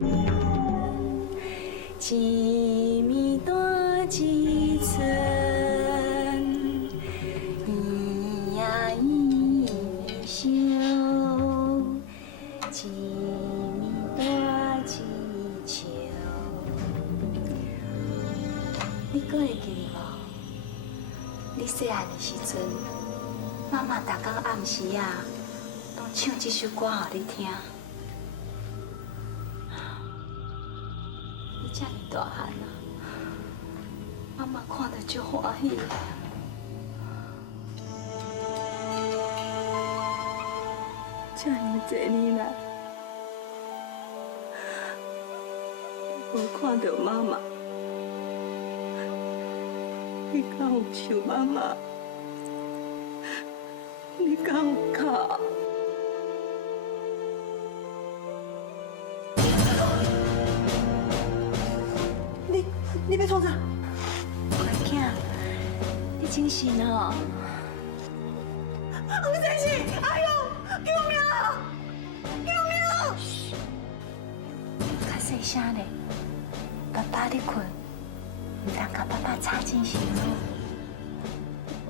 一面大一寸，咿呀咿笑，一面大一笑。你阁会记得无？你细汉的时阵，妈妈逐工暗时啊，拢唱这首歌互你听。你这么大汉啊，妈妈看得足欢喜。这么多年来，无看到妈妈。 你敢有想妈妈？你敢有哭？你要创啥？乖囝，你精神哦。我真是，哎呦，救命啊！救命！嘘，较细声嘞，爸爸在困。 唔通甲爸爸吵精神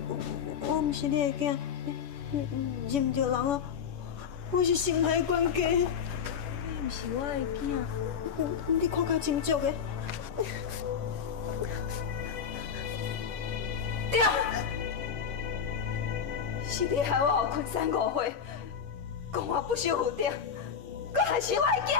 哦！我唔是你的囝，认唔着人啊！我是心海管家，你唔是我的囝，你看较清楚的。对，是你害我后困3、5岁，讲我不守妇道，佮害死我的囝。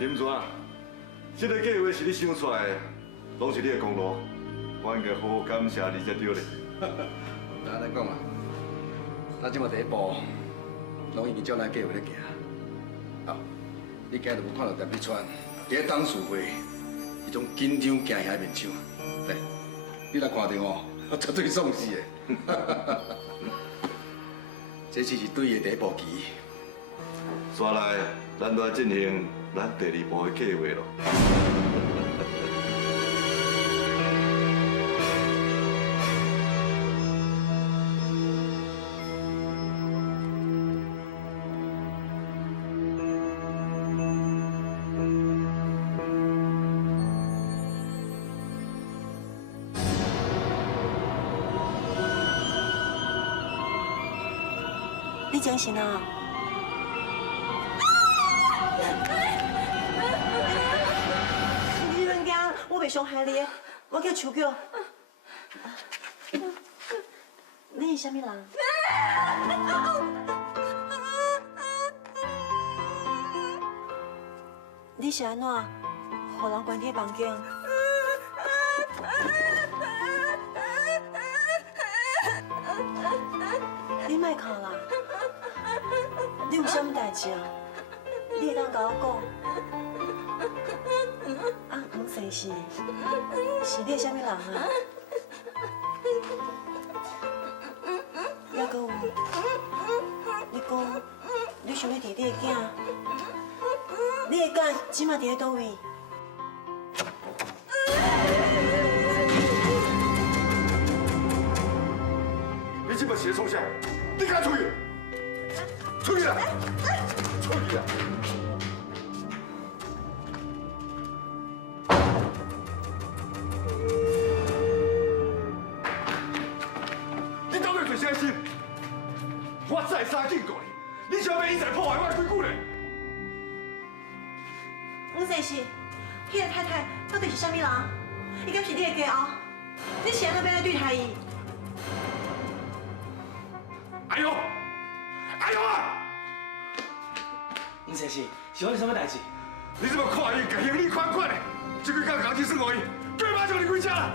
林泉啊，这个计划是你想出来的，拢是你的功劳，我应该好好感谢你才对咧。咱来讲啊，咱即马第一步，拢已经照咱计划咧行。好，你今日有看到陈碧川伫董事会，迄种紧张惊遐面相，对，你若看到哦，绝对爽死的。这只是对的第一步棋。接来，咱就来进行咱第2步的计划咯。你精神啊？ 我袂伤害你，我叫求救。你是啥物人？你是安怎，互人关起房间？你莫哭啦！你有啥物代志啊？你会当甲我讲？ 啊，黄生是你的啥物人啊？还阁有，你讲你想要摕你的囝，你的囝即马伫咧倒位？你即摆是咧创啥？你敢出去？出去啦！出去啦！ 我再三警告你，你想要一再破坏我的规矩呢？黄生是，迄个太太到底是啥物人？伊敢是你的家后？你是安怎要来对待伊？哎呦，哎呦啊！黄生是发生啥物代志？你怎么看伊，甲行李款款的，这几工工钱算互伊，叫伊马上离开家啦！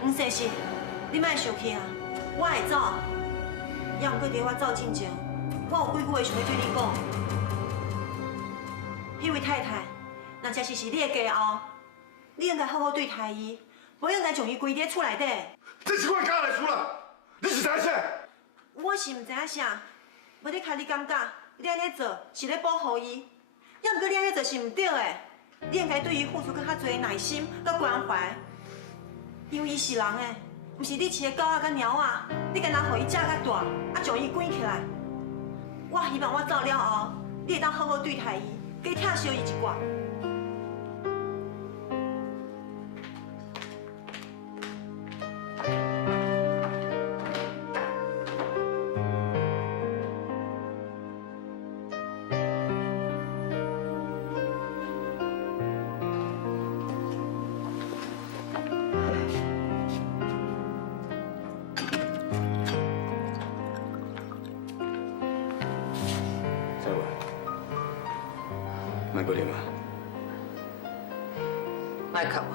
黄生是。你莫生气啊，我会走。也毋过伫我走之前，我有几句话想要对你讲。迄位太太，若真是你的家后，你应该好好对待伊，无应该将伊关伫厝内底。这是我家的厝啦，你是谁写？我是毋知影啥，无你看你感觉你安尼做是咧保护伊，也毋过你安尼做是毋对的。你应该对伊付出更较多耐心佮关怀，因为伊是人诶，毋是你饲的狗仔佮猫仔，你干那互伊食较大，啊将伊关起来。我希望我走了后，你会当好好对待伊，加疼惜伊一寡。莫过啉啊！莫靠我！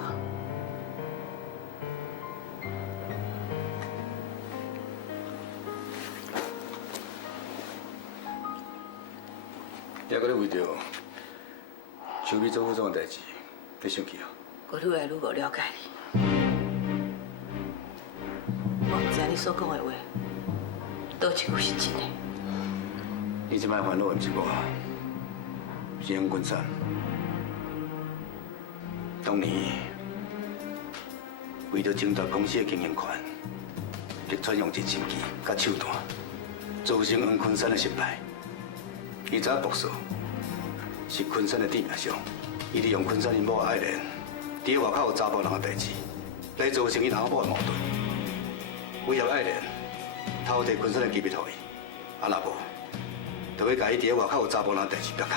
抑搁咧为着秋美做副总的代志，在生气啊！我愈来愈无了解你，我毋知你所讲的话，倒一句是真的。你即摆烦恼的毋是我，是杨君山。当年为着争夺公司的经营权，逼川用尽心机甲手段，造成黄昆山的失败。伊知影毒素是昆山的致命伤，伊利用昆山因某爱莲伫外口有查甫人的代志，来造成伊人某的矛盾，威胁爱莲偷摕昆山的机密互伊，啊若无，就要甲伊伫外口有查甫人的代志逼空。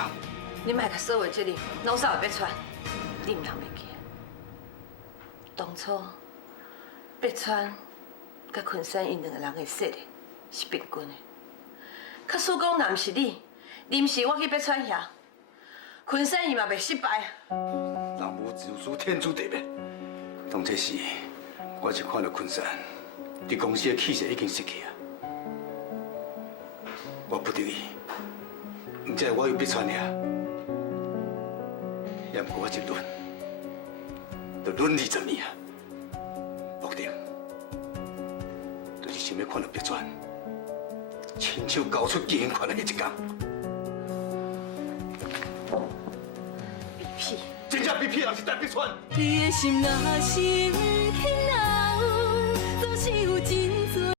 你莫甲所有这里拢扫白川，你毋通袂记。当初白川甲昆山因两个人的势力是平均的。假使讲若毋是你，临时我去白川遐，昆山伊嘛袂失败。人无自私，天诛地灭。当这时，我就看到昆山伫公司的气势已经失去啊。我不得已，唔知我又逼穿遐，也毋过我一轮，就轮20年啊。目的就是想要看到逼川亲手交出经营权的迄一天。比屁！真正比屁人是陈逼川。你的心若是天老，总是有真多。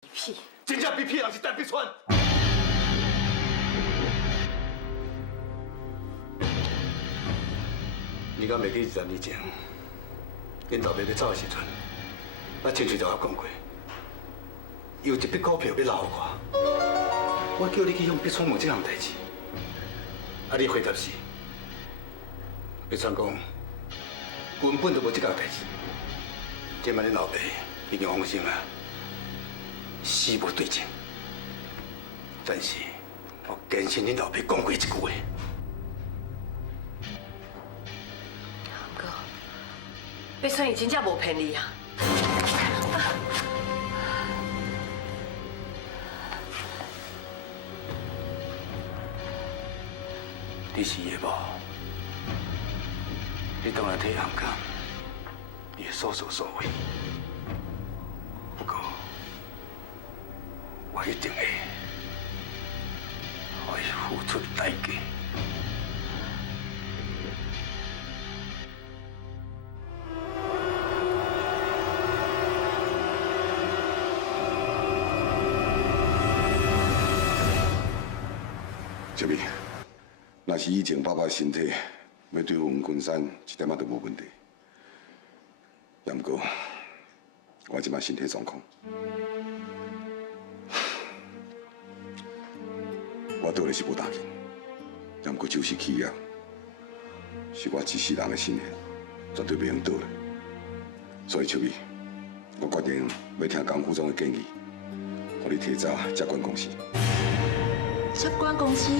比屁！真正比屁人是陈逼川。你敢袂记20年前，恁老爸要走的时阵，我亲嘴就我讲过，有一笔股票要留我，我叫你去向碧川问这项代志，啊，你回答是，碧川讲根本就无这项代志，即摆恁老爸已经放心啊，死无对证，但是我坚信恁老爸讲过一句话。白川伊真正无骗你啊！你是的无？你当然体验感，你的所作所为。不过，我一定会为付出代价。小美，若是以前爸爸身体要对付黄昆山，一点仔都无问题。也毋过，我即摆身体状况，我倒来是无打紧，也毋过就是气啊，是我一世人的心血，绝对袂用倒来。所以小美，我决定要听江副总的建议，互你提早接管公司。接管公司？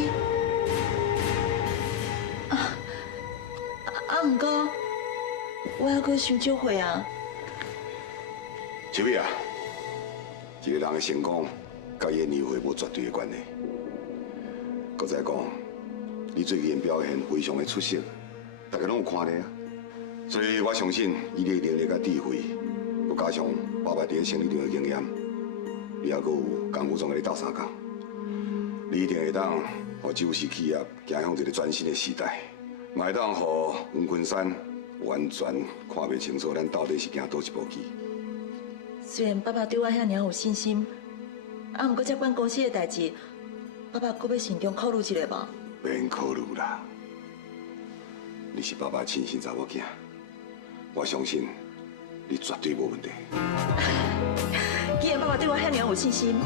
唔过，我还阁想少岁啊。秋美啊，一个人的成功，甲伊的年岁无绝对的关系。搁再讲，你最近表现非常的出色，大家拢有看咧啊。所以我相信，以你的能力甲智慧，佮加上爸爸伫生意场的经验，你还阁有江副总甲你斗相共，你一定会当互周氏企业行向一个全新的时代，嘛会当互黄昆山完全看袂清楚咱到底是行倒一步棋。虽然爸爸对我遐尔有信心，不过接管公司的代志，爸爸阁要慎重考虑一下无？免考虑啦，你是爸爸亲生查某囝，我相信你绝对无问题。既然爸爸对我遐尔有信心，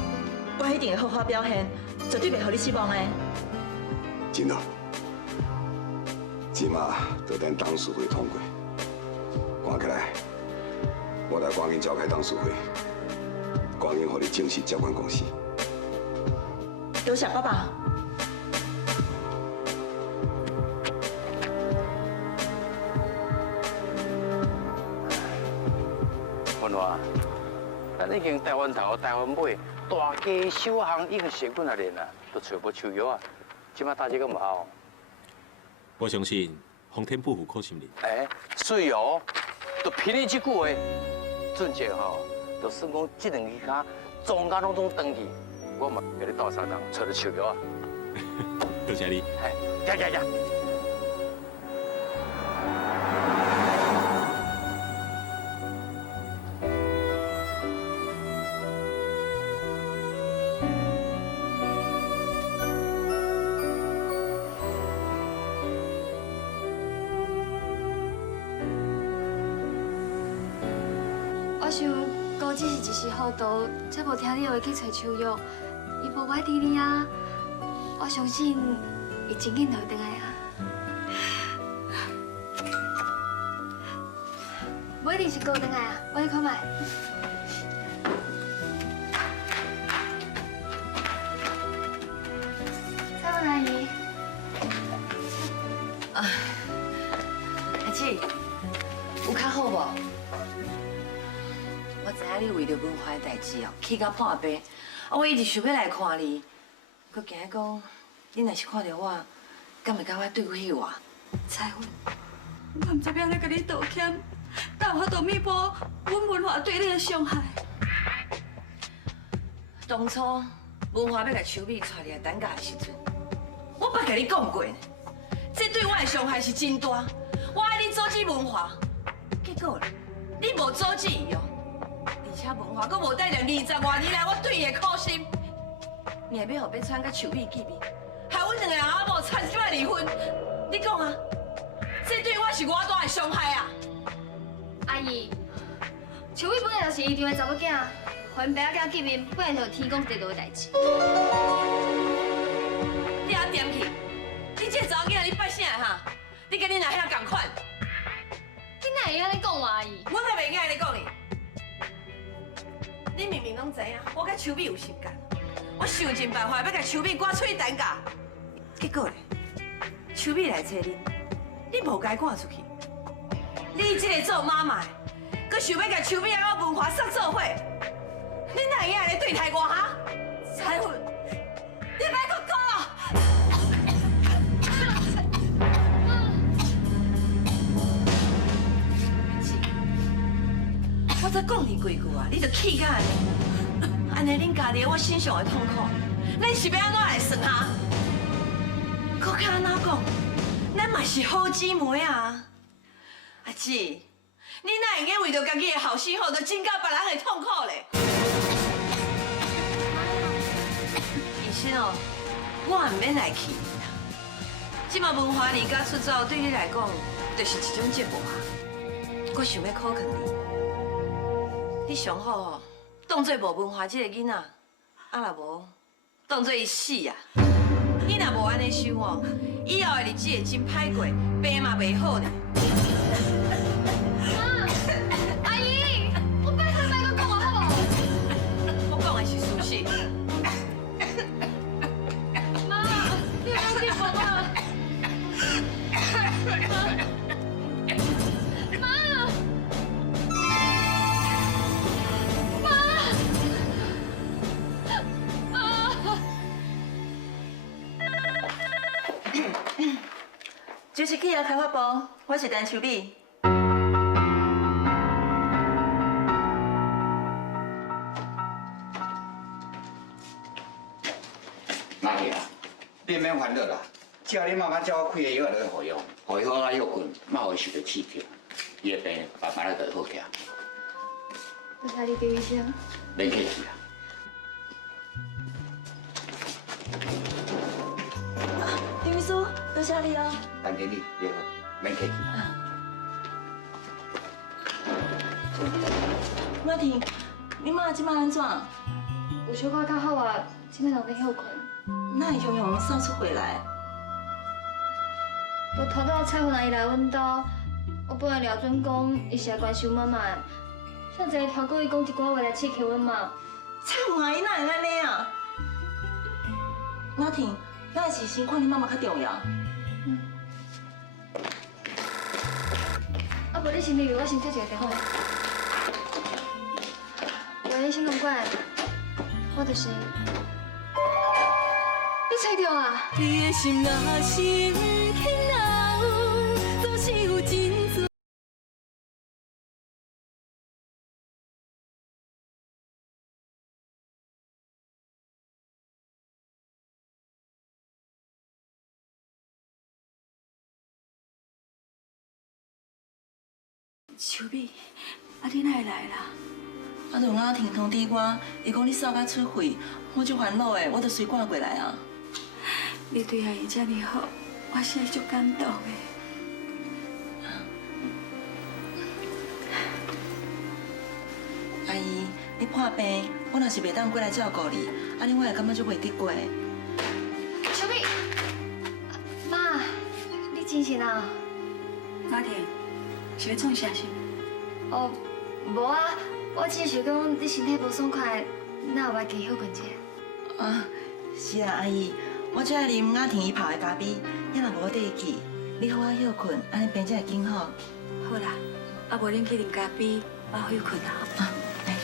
我一定会好好表现，绝对袂互你失望的。真好，即马就等董事会通过，赶起来，我来赶紧召开董事会，赶紧互你正式接管公司。多谢爸爸。文华，咱已经台湾头、台湾尾，大家小项已经成本来练啦，都找无手药啊，即马大家敢无效？我相信皇天不负苦心人。水哦，就凭你这句话，俊杰吼，就算讲这两日卡中间拢总登去，我嘛给你斗相共找到手药啊。多谢你。行。我想高只是一时糊涂，才无听你话去找秋玉，伊无歹伫你啊。我相信伊真紧就会回来啊。不一定是高回来啊，我去看卖。蔡文阿姨，阿姊，有较好无？我知影你为着文化的代志哦，去到破病，我一直想要来看你，佮惊讲你若是看到我，敢会甲我对不起我？彩云，我唔知要安怎甲你道歉，但有法度弥补阮文华对你的伤害。当初文华要甲秋美带来等家的时阵，我捌甲你讲过呢，这对我的伤害是真大。我爱你阻止文华，结果你无阻止伊哦。而且文华阁无带着20多年来我对伊的苦心，你还要互北川甲秋美见面，害阮两个人阿某惨死要离婚。你讲啊，这对我是偌大的伤害啊！阿姨，秋美本来就是医场的查某囝，和因爸仔囝见面，本来就有天公地道的代志。你还点去？你这个查某囝，你拜啥哈？你跟你阿兄同款？你哪会安尼讲我阿姨？我才袂爱你讲你。你明明拢知影，我甲秋美有心肝，我想尽办法要甲秋美赶出去等家，结果咧，秋美来找你，你无该赶出去。你这个做妈妈的，佮想要甲秋美啊文华杀做伙，你哪会安尼对待我哈？彩云，你别搁讲了。我再讲你几句啊，你就气甲安尼，安尼恁家己我心上会痛苦，咱是要安怎来算哈？搁较安怎讲，咱嘛是好姊妹啊！阿姊，你哪会用为着家己的后生好，就增加别人的痛苦咧？医生哦，我唔免来气你啦。即马文华离家出走，对你来讲，就是一种折磨啊。我想要考劝你。你上好哦，当做无文化这个囡仔，若无当做伊死啊！你若无安尼想哦，以后的日子会真歹过，病嘛袂好呢。阿姨，我拜托拜托就是企业开发部，我是陈秋美。阿爷啊，你免烦恼啦，只要你妈妈叫我开个药来服用，服药啊药棍，莫会受到刺激，伊的病慢慢就会好起来。多谢你，张医生。免客气啦。张医师，多谢你哦。感谢你，你好，免客气。马婷，你妈即摆安怎？有小可较好啊，即摆人在休困。哪会雄雄送出回来？都偷偷采访伊来阮兜，我本来了准讲伊是来关心妈妈的，现在超过伊讲一寡话来刺激阮妈。采访伊哪会安尼啊？马婷，咱还是先看你妈妈较重要。啊，无你先离开，我先接一个电话。喂，新龙馆，我就是。你找到啊？你的心若是轻若有，总是有真多。秋美，啊你哪会来啦？啊，就雅婷通知我，伊讲你扫甲出血，我就烦恼的，我就随赶过来啊。你对阿姨这么好，我实在足感动的。阿姨，你破病，我若是袂当过来照顾你，安尼我会感觉足袂得过。小美，妈，你精神啊？马婷，是要创啥事？哦，无啊，我只是讲你身体无爽快，哪有要加休困者？啊，是啊，阿姨，我只爱啉雅婷伊泡的咖啡，也若无我得去，你好好休困，安尼病才会更好。好啦，啊无恁去啉咖啡，我休困啦。啊，来。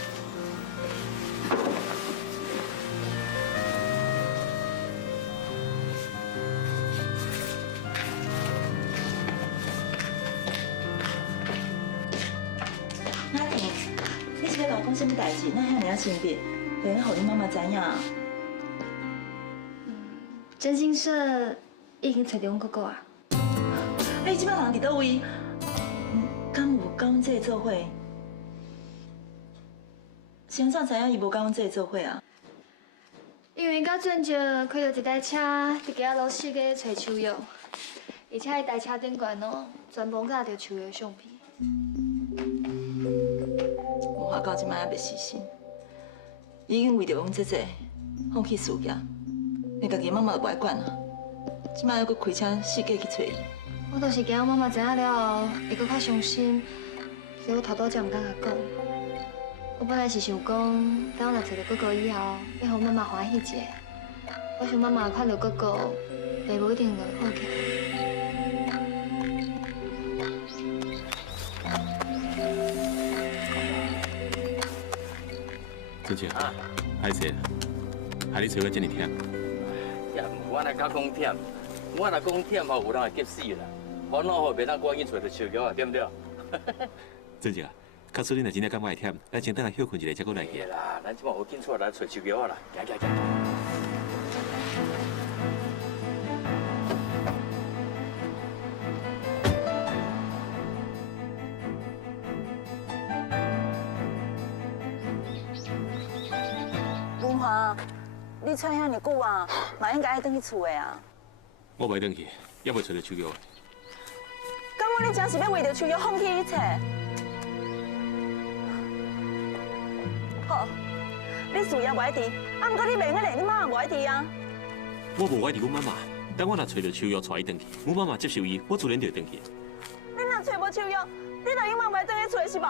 雅婷，你是要甲我讲什么代志？哪遐尔啊生病，袂互恁妈妈知影。征信社已经找到阮哥哥啊。你即摆人伫倒位？敢有甲阮这做伙？是安怎知影伊无甲阮这做伙啊？因为到转石开到一台车，伫街路四个找树药，而且伊台车顶悬哦，全部架着树药相片。无法到即摆还袂死心，已经为着阮这放弃事业，连家己妈妈都无爱管啊！即摆还佫开车四界去找伊。我就是惊我妈妈知影了后，会佫较伤心，所以我偷偷才毋敢甲讲。我本来是想讲，等我若找到哥哥以后，要互妈妈欢喜一下。我想妈妈看到哥哥，病无一定就会好起来。真正，歹势啦，害你找到这么忝。也我若较讲忝，我若讲忝吼，有人会急死啦。烦恼吼，袂当赶紧找到手脚啊，对不对？真正，假使你若真正感觉会忝，咱先等下休困一下，再过来去。啦，咱即马有紧出来找手脚啊啦，行。文华，你出遐尼久啊，嘛应该爱回去厝的啊。我袂回去，也袂找到手脚。敢我你真是要为着手脚放弃一切？好，你事业无爱治，啊，毋过你命个咧，你妈无爱治啊。我无爱伫阮妈妈，等我若找到手脚带伊回去，阮妈妈接受伊，我自然就会回去。你若找无手脚，你就永远袂回去厝是无？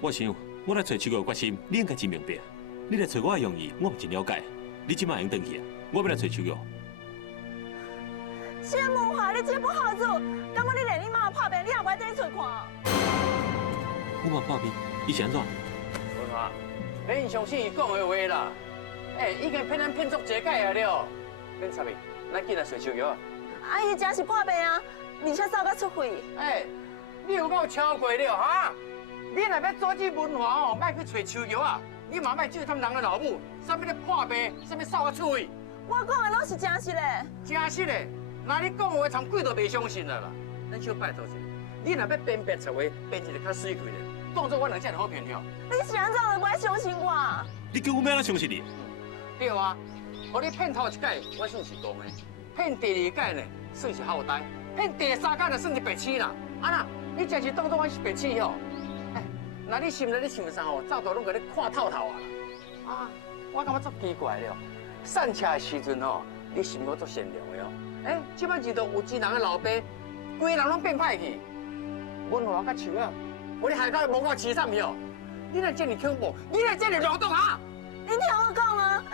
我想，我来找手脚决心，你应该真明白。你来找我的用意，我唔真了解。你即马用回去啊？我要来找手脚。谢文华，你真不好做。敢我你连你妈破病，你也袂回去厝看？我妈破病，伊是安怎？文华，免相信伊讲的话啦。已经骗咱骗足济届啊了。免插伊，咱紧来找手脚啊！伊真是破病啊，而且走甲出血。哎，你有够超过了哈！你若要阻止文华哦，莫去找秋瑶啊！你嘛莫救他们人的老母，啥物咧破病，啥物扫甲出血。我讲的拢是真实的。真实的，那你讲话参鬼都袂相信了啦。咱小拜托一下，你若要辨别出话，辨一个较水气的，当作我两只好骗了。你是安怎就不爱相信我？你叫我要哪相信你？对啊，互你骗头一届，我算是公的；骗第二届呢，算是好呆；骗第三届呢，算是白痴啦。啊那，你真是当作我是白痴吼？哎，那你心内咧想啥吼？早都拢甲你看透透啊啦。啊，我感觉足奇怪了。散车的时阵吼，你心都足善良的哦。哎，即摆遇到有钱人的老爸，规个人拢变歹去。文华甲树啊，我你害到无够凄惨哟！你若这么恐怖，你若这么乱动啊！你听我讲啊！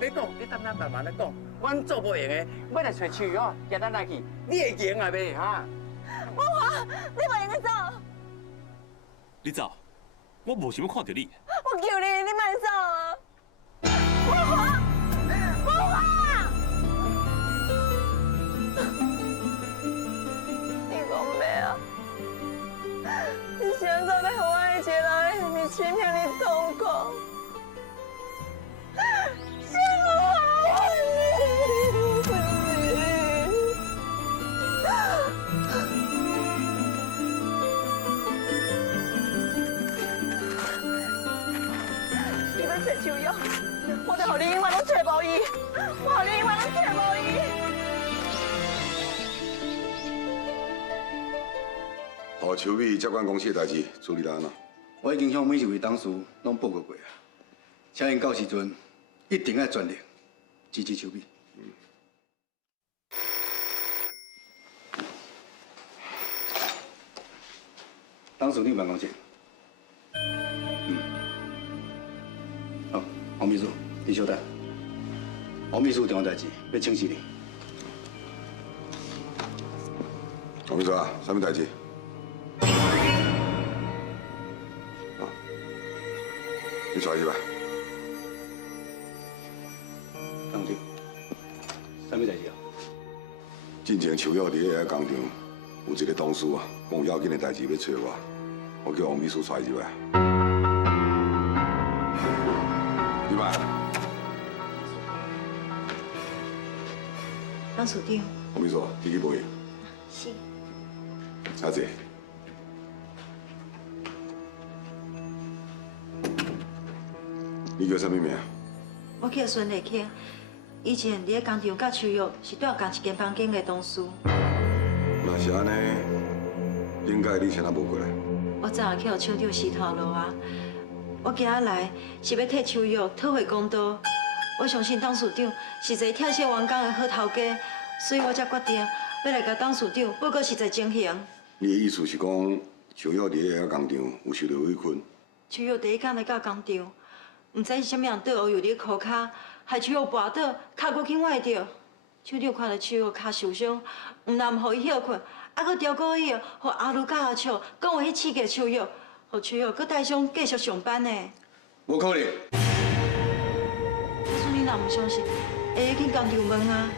要讲，你等咱慢慢来讲。阮做不赢的，要来找树哦，叫咱来去，你会赢啊袂哈？文华，你不应该走。你走，我无想要看到你。我求你，你莫走啊！文华，文华，你讲咩啊？你现在要和我一起来，你欺骗你痛苦。是你要找秋瑶，我就和你永远拢找无伊，我和你永远拢找无伊。和秋美接管公司的代志处理得安怎？我已经向每一位董事拢报告过啊，请因到时阵一定要全力支持秋美。董事长办公室。好，黄秘书，你稍等。黄秘书重要代志要请示你。黄秘书啊，什么代志？你出来去吧。董事长，什么代志啊？进前树药伫咧工厂，有一个同事啊，讲有要紧的代志要找我，我叫王秘书出来入来。你吧，董事长。王秘书，你去买。是。阿姐。你叫什么名？我叫孙丽卿，以前伫咧工厂甲秋玉是住同一间房间的同事。若是安尼，顶届你请哪无过来？我昨下去互厂长洗头路啊！我今仔来是要替秋玉讨回公道。我相信董事长是一个贴心员工的好头家，所以我才决定要来甲董事长报告实在情形。你的意思是讲，秋玉伫咧工厂有受到委屈？秋玉第一天来到工厂。唔知是啥物人倒学油伫裤骹，害秋玉跋倒，脚骨筋崴着。厂长看到秋玉脚受伤，唔但唔互伊休困，还佫调过伊，互阿鲁甲阿笑讲话去刺激秋玉，互秋玉佫带伤继续上班呢。无可能！就算你若唔相信，会去工厂问啊。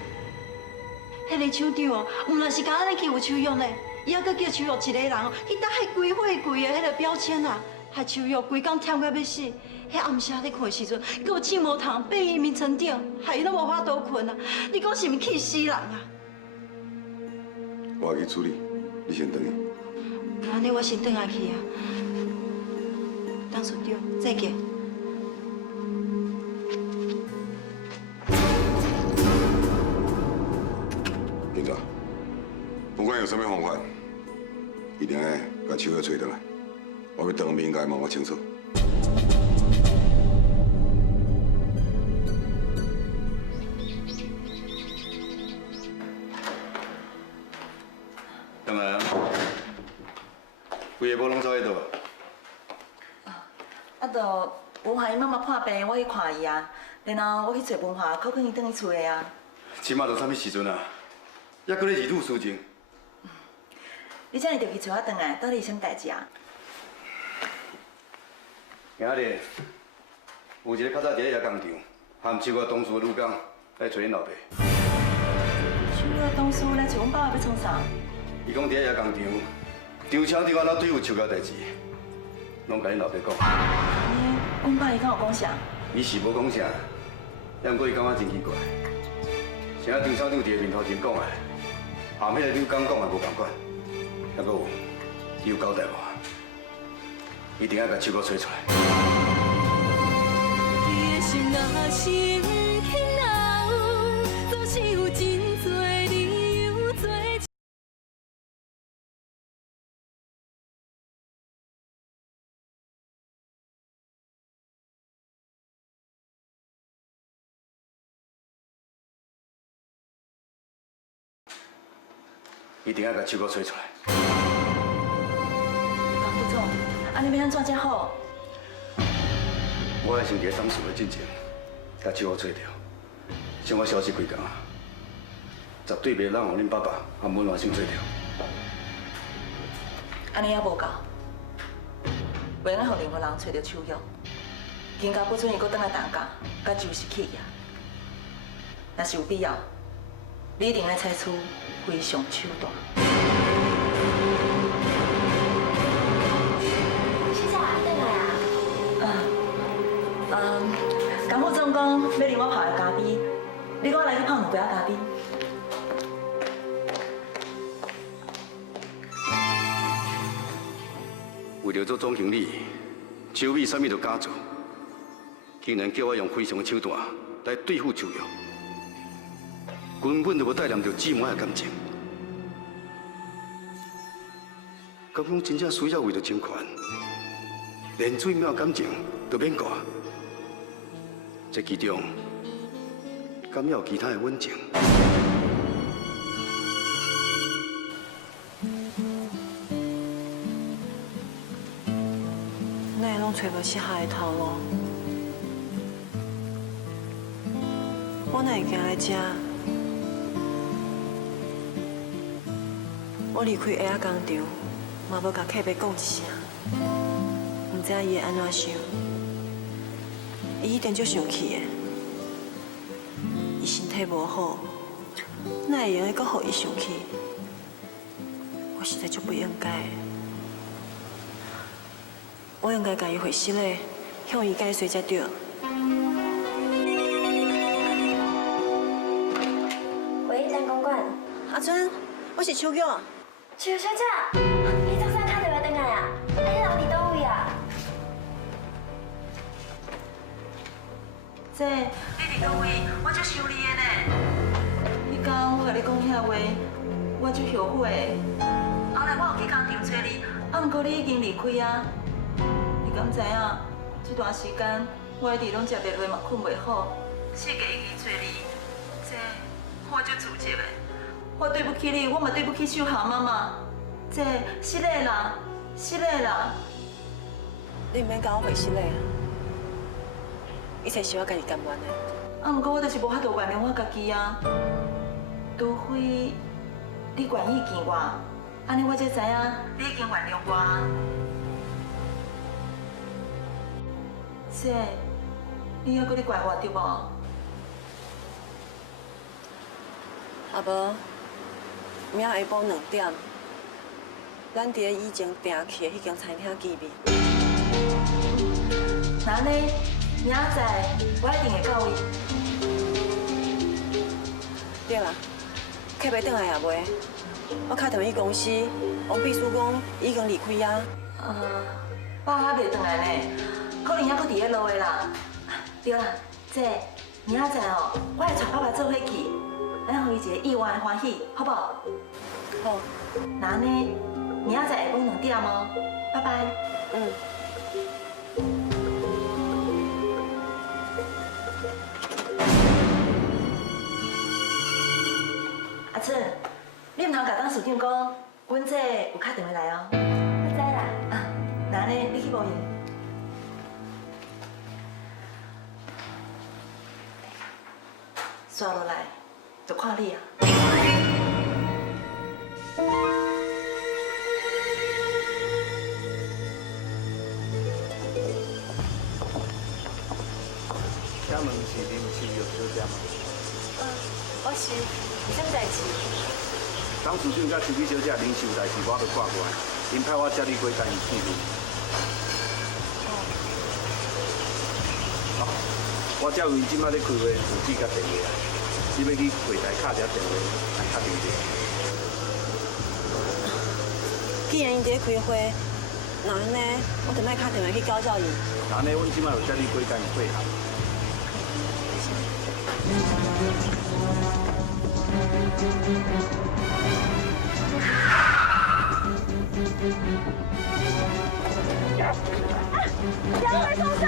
迄个厂长哦，唔但是敢安尼欺负秋玉呢，伊还佫叫秋玉一个人去搭迄规火柜的迄个标签啊，害秋玉规工忝到要死。迄暗时咧困的时阵，佮有气毛糖爬伊面床顶，害伊拢无法度困啊！你讲是毋是气死人啊？我去处理，你先等下。安尼我先转下去啊。董事长，再见。警察，不管有什么方法，一定要把秋叶找回来。我要当面甲伊问我清楚。当然，规个无拢走喺度。就文华伊妈妈破病，我去看伊啊，然后我去找文华，考劝伊转去厝的啊。起码到啥物时阵啊？还搁咧二度事情。你这样就去找我转来，到底是啥物代志啊？今日有一个较早伫咧遐工厂，含7个同事的女工来找恁老爸。手约董事来找阮爸要创啥？伊讲伫遐工厂，场厂伫安怎对付树胶代志，拢甲恁老爸讲。阮爸伊敢有讲啥？伊是无讲啥，但不过伊感觉真奇怪，啥场厂长伫下面头前讲的，后尾来恁讲也无共款，还佫有，伊有交代我，一定要甲树胶找出来。你的心若心轻若有，总是有真多理由做。一定要甲树胶找出来。江副总，安尼要安怎才好？我还先伫当事的进前，甲树胶找着，像我消息几工啊，绝对袂让互恁爸爸和文华先做着。安尼还无够，袂用互任何人找到手约，更加不准伊搁倒来东家，甲旧时起呀。若是有必要，你一定要采取非常手段。现在回来啊？江副总讲要令我泡个咖啡，你跟我来去泡两杯咖啡。为了做总经理，周美啥物都敢做，竟然叫我用非常的手段来对付秋瑶，根本就无带念着姊妹的感情。敢讲真正需要为着情权，连最妙感情都免挂，这其中敢还有其他的温情？哪会拢找无适合的头路？我哪会行来遮？我离开下仔工厂，嘛无甲客伯讲一声，唔知伊会安怎想。伊一定足生气的。伊身体无好，哪会用会阁互伊生气？我实在足不应该的。我应该甲伊回信嘞，向伊解释才对。喂，陈公馆。阿春，我是秋玉。秋小姐，你总算打电话回来啊？你人伫倒位啊？姐，你伫倒位？我足想你的呢。迄天我甲你讲遐话，我足后悔的。后来我有去工厂找你，不过你已经离开啊。你敢知影？这段时间我一直拢食袂落，嘛困袂好，世界已经找你。姐，我足自责的。我对不起你，我嘛对不起秀霞妈妈。姐，失礼啦，失礼啦。你唔免甲我回信嘞，一切是我家己甘愿的。不过我就是无法度原谅我家己啊。除非你愿意见我，安尼我才知影你已经原谅我。姐，你还阁咧怪我对无？啊无，明仔下晡2点，咱伫咧以前订去的迄间餐厅见面。那安尼，明仔载我一定会到位。对啦，客要转来也袂，我打电话去公司，王秘书讲已经离开啊。爸还袂转来呢，可能还阁伫咧路的啦。对啦，姐，明仔载哦，我会带爸爸做伙去，咱互伊一个意外的欢喜，好不好？好。那安尼，明仔载下晡2点哦，拜拜。阿春，你唔通甲董事长讲，阮这有打电话来哦。我知啦。那安尼，你去无闲？刷落来，就看你啊。请问是林秋玉小姐吗？我是有啥代志？董事长甲秋美小姐临时有代志，我要挂过来，因派我接你过干伊见面。好，我照伊即摆咧开会，手机甲电话啊，你要去柜台敲一下电话来确认者。既然因伫咧开会，那安尼我就莫打电话去教教伊。那安尼，阮即摆就接你过干伊配合。两位同志，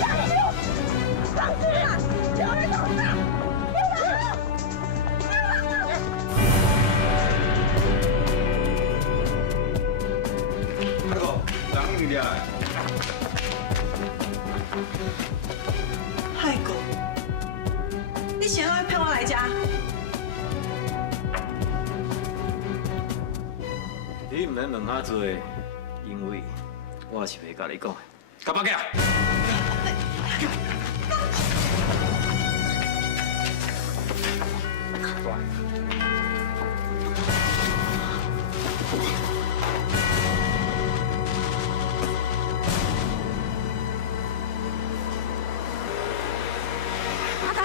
加油！放肆啊！两位同志，别跑了！别跑了！大哥，人去了。海哥，你想要骗我来家？你唔免问遐多，因为我是袂甲你讲的。甲包起来！啊，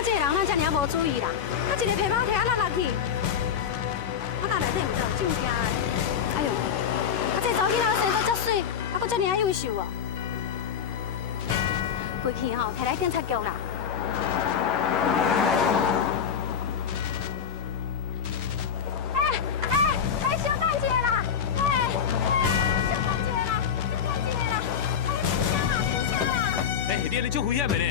这个人咱遮尔无注意啦，啊，一个皮包摕啊落去，我那内底唔知有证件的。哎呦，啊，这查某囡仔生得遮水，啊，佫遮尔优秀哦。回去吼，摕来警察局啦。哎，小等一下啦！小等一下啦！停车啦！哎，你安尼足危险的呢！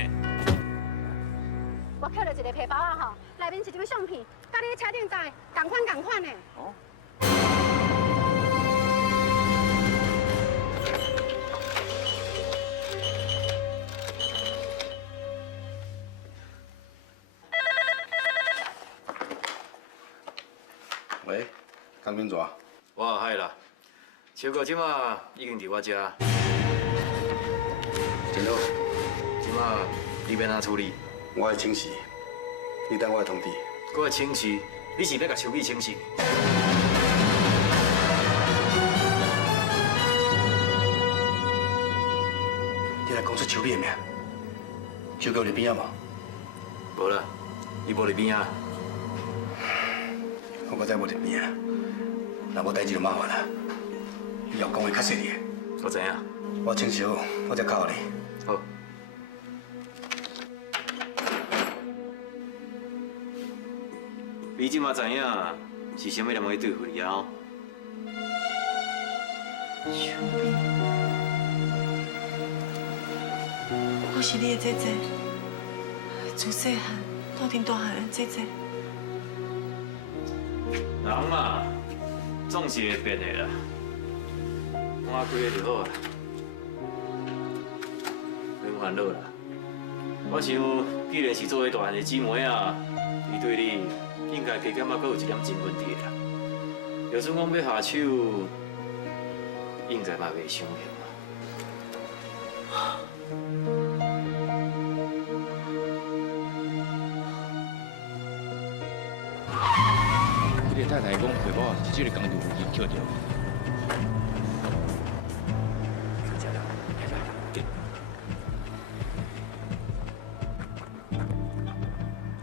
我捡到一个皮包啊吼，内面是一张相片，甲你车顶载同款的。哦。喂，江边怎？我嗨啦，超哥即马已经伫我遮。真好，即马你要哪处理？我会请示，你等我来通知。我会请示，你是要甲秋美请示？你来讲出秋美的名，秋哥伫边仔无？无啦，伊无伫边啊。我知无伫边啊，若无代志就麻烦啦。以后讲话较细腻。我知影。我请示好，我再calling你。好。你即马知影是啥物人要对付你啊？秋美，我是你的姐姐，自细汉到顶大汉的姐姐。人嘛，总是会变的啦。换几个就好啊，免烦恼啦。我想，既然是作为大汉的姊妹啊，伊对你应该加减啊，阁有一点真问题啦。就算讲要下手，应该嘛袂伤险嘛。你太太讲皮包是这个工作附近捡到。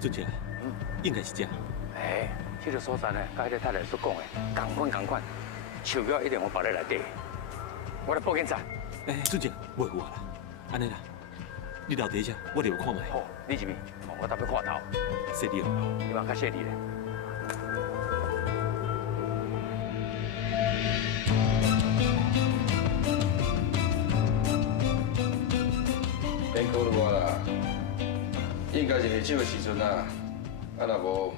俊杰，应该是这。哎，这个所在呢，甲迄个太太所讲的同款，手表一定有放在内底。我来报警察。哎，俊杰，袂有啊啦，安尼啦，你留伫遮，我入去看卖。好，你入去，我特别看头。谢你哦。你嘛较谢你咧。免考虑我啦，应该是下手的时阵啊，啊若无，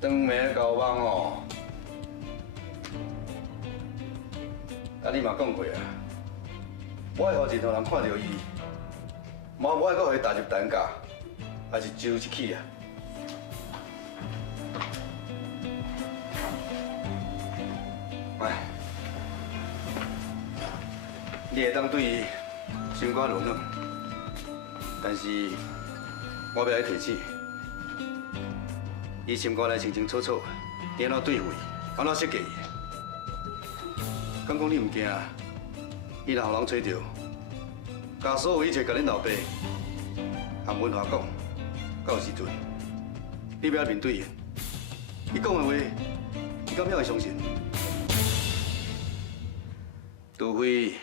当暝交网哦。啊，你嘛讲过啊，我会互任何人看到伊，嘛我会搁互伊踏入担架，还是揪一起啊。哎，你会当对伊心肝软软，但是我要来提醒，伊心肝内清清楚楚，你安怎对付伊，安怎设计伊？敢讲你唔惊？伊若互人找着，甲所有一切甲恁老爸含文华讲，到时阵你要面对伊，伊讲的话，你敢会相信？除非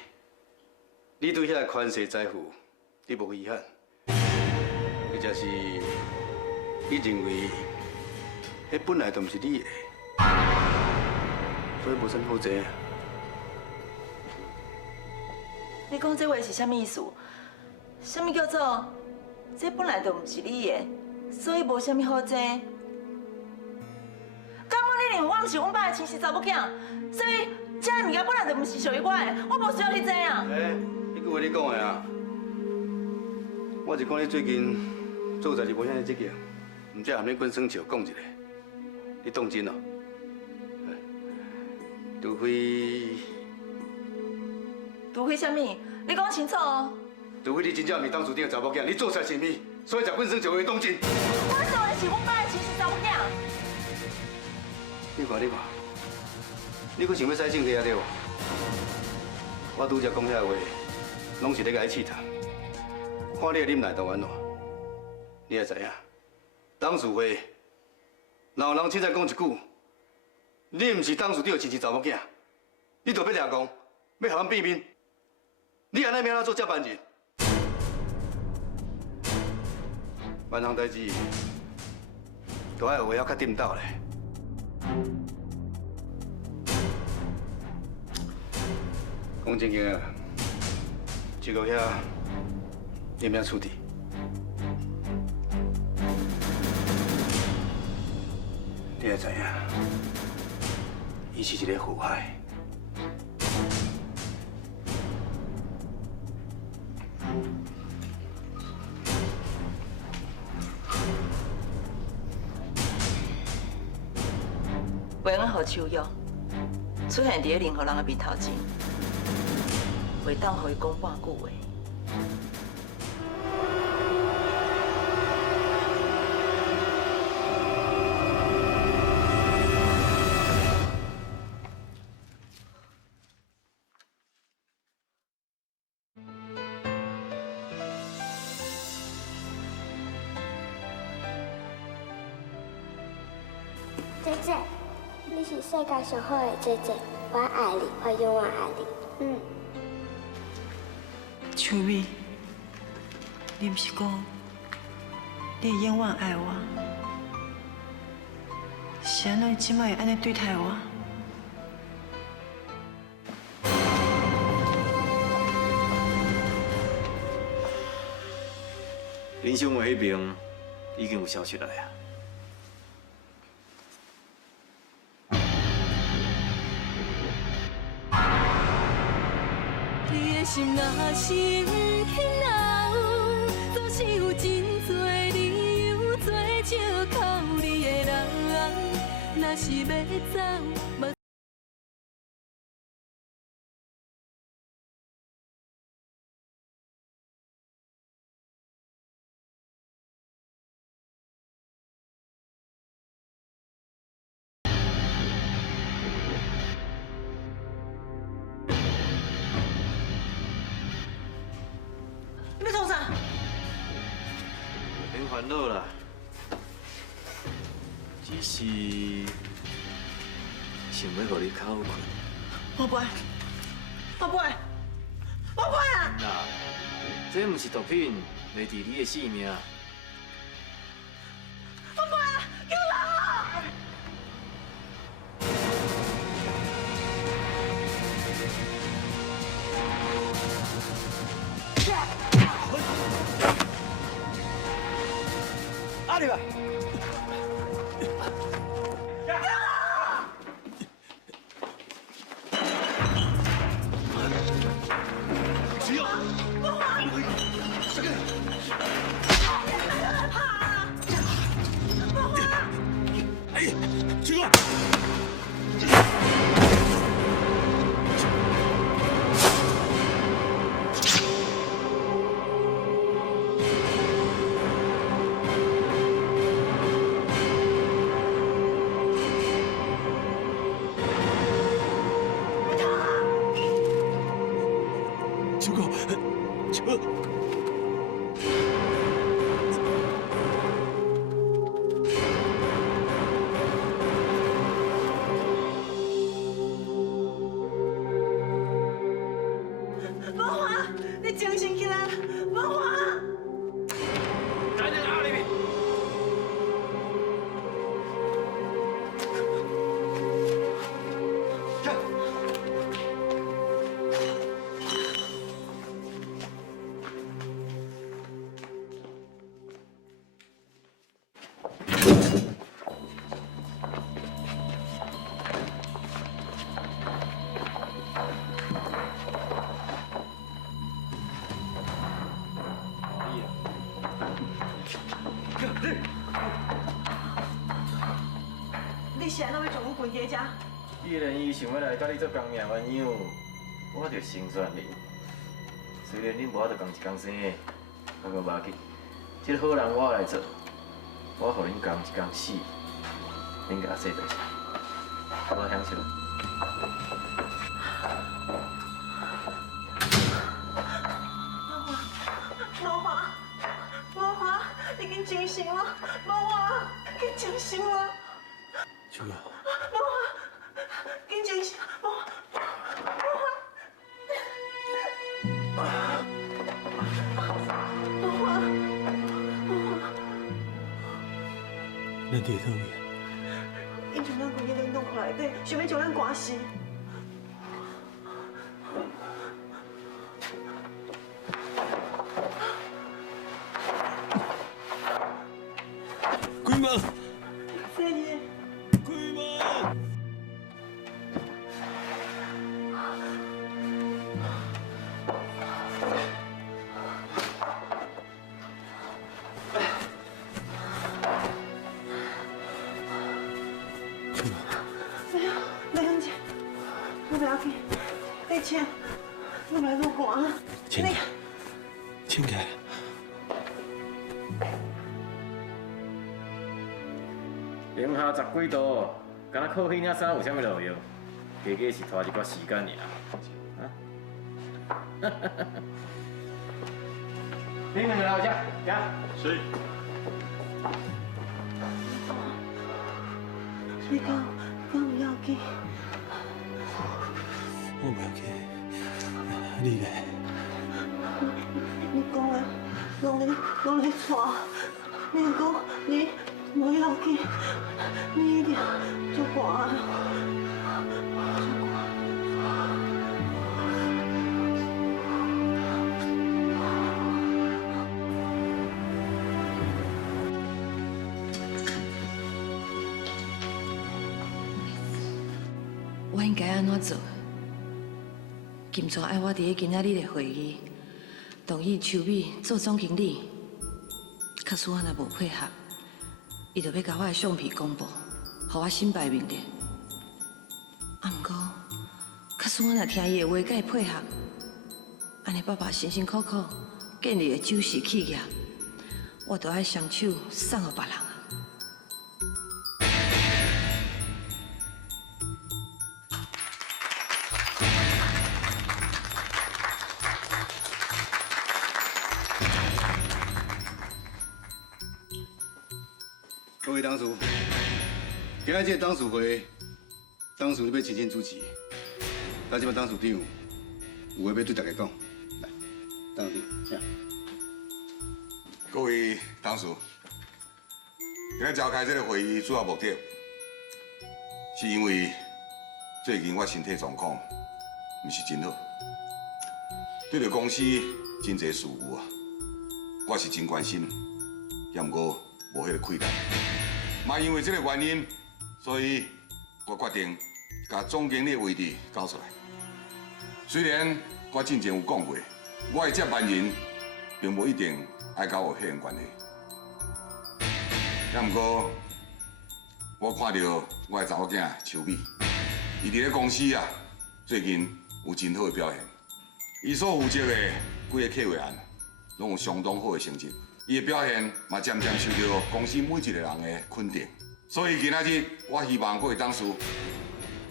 你对遐权势财富你无遗憾，或者是你认为迄本来就毋是你的，所以无啥好济。你讲这话是啥物意思？啥物叫做这本来就毋是你的，所以无啥物好争？敢讲你认为我毋是阮爸的亲生查某囝，所以这物件本来就毋是属于我的，我无需要去争啊！迄句话你讲的啊，我是讲你最近做代志无遐尼积极，毋则含你滚耍笑讲一下，你当真哦？除非啥物？你讲清楚哦！除非你真正毋是当厝顶的查某囝，你做出来是物，所以才滚耍笑会当真。我做的是阮爸的亲生查某囝。你看，你阁想要使政治啊对无？我拄则讲遐话，拢是咧甲你试探，看你的忍耐度安怎。你也知影，董事会，若有人凊彩讲一句，你毋是董事长的亲生查某囝，你就要掠讲，要互人变面。你安尼要安怎做接班人？万项代志，都爱有话要较顶斗咧。讲正经啊，这个遐你要处理。你也知影，伊是一个腐害。袂用互手约，出现伫任何人的面头前，袂当互伊讲半句话。姐姐，你是世界上好的姐姐，我爱你，我永远爱你。秋美，你不是讲你会永远爱我，是安怎即摆会安尼对待我？林小妹迄边已经有消息来啊。你的心若是不肯留，总是有真多理由做借口。你的人，若是要走，目你要创啥？免烦恼啦，只是想要互你较好困。我不爱，我不爱，我不爱啊！那这毋是毒品，袂治你的性命。我不爱啊！救人啊！阿里吧。只要，这个。你是安怎要将阮关在遮？既然伊想要来甲你做公命鸳鸯，我就成全恁。虽然恁无法度共一工生的，不过无要紧，这个好人我来做，我互恁共一工死，恁甲我说白啥？我享受。无华，你紧精神咯，无华，紧精神咯。秋月，无华，紧精神，无华。咱伫倒位？因将咱关在冷冻库内底，想要将咱关死。开门！谢爷。开门！没用钱，我不要紧。你请，我来入寒。请开，请开。零下10几度，敢若靠迄领衫有啥物路用？加加是拖一寡时间尔。啊？恁两个来遮，行。是。你讲有要紧？我不要紧，你来。你讲的，拢咧错。你讲你无要紧，你一定足寒的。我应该安怎做？金川爱我伫今仔日的会议同意邱美做总经理，可是我若无配合，伊就要甲我的相片公布，互我身败名裂。啊，毋过，可是我若听伊的话，甲伊配合，安尼爸爸辛辛苦苦建立的酒市企业，我就爱双手送互别人。各位董事，今仔这董事会，董事你要亲身主持。到即摆董事长有话要对大家讲，来，董事长，请。各位董事，今日召开这个会议主要目的，是因为最近我身体状况毋是真好，对着公司真侪事务啊，我是真关心，也毋过无迄个气力。嘛因为这个原因，所以我决定把总经理的位置交出来。虽然我之前有讲过，我的接班人并无一定爱甲我血缘关系，也毋过我看到我的查某囝邱美，伊伫咧公司啊，最近有真好的表现。伊所负责的几个客户案，拢有相当好的成绩。伊的表现嘛渐渐受到公司每一个人的肯定，所以今仔日我希望各位董事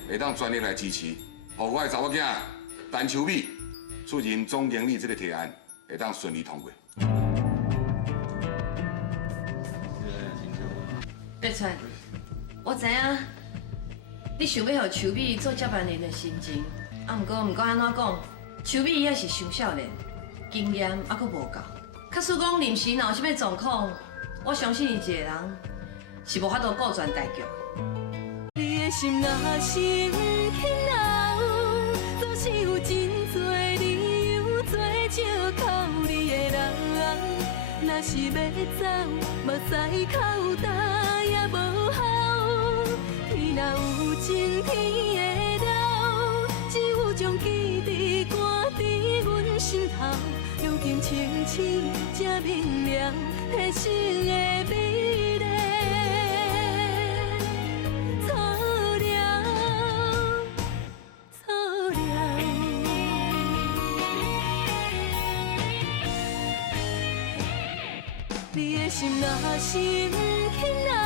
会当全力来支持，互我的查某囝陈秋美出任总经理这个提案会当顺利通过。白川，我知影你想要互秋美做接班人的心情，啊，毋过安怎讲，秋美也是伤少年，经验还佫无够。假使讲临时若有啥物状况，我相信伊一个人是无法度顾全大局。你的心若是不肯留，总是有真多理由做借口你的人。若是要走，目屎口干也无效。天若有情，天会了，只有将记忆赶伫阮心头。如今清醒才明了，人生的美丽。心若是不肯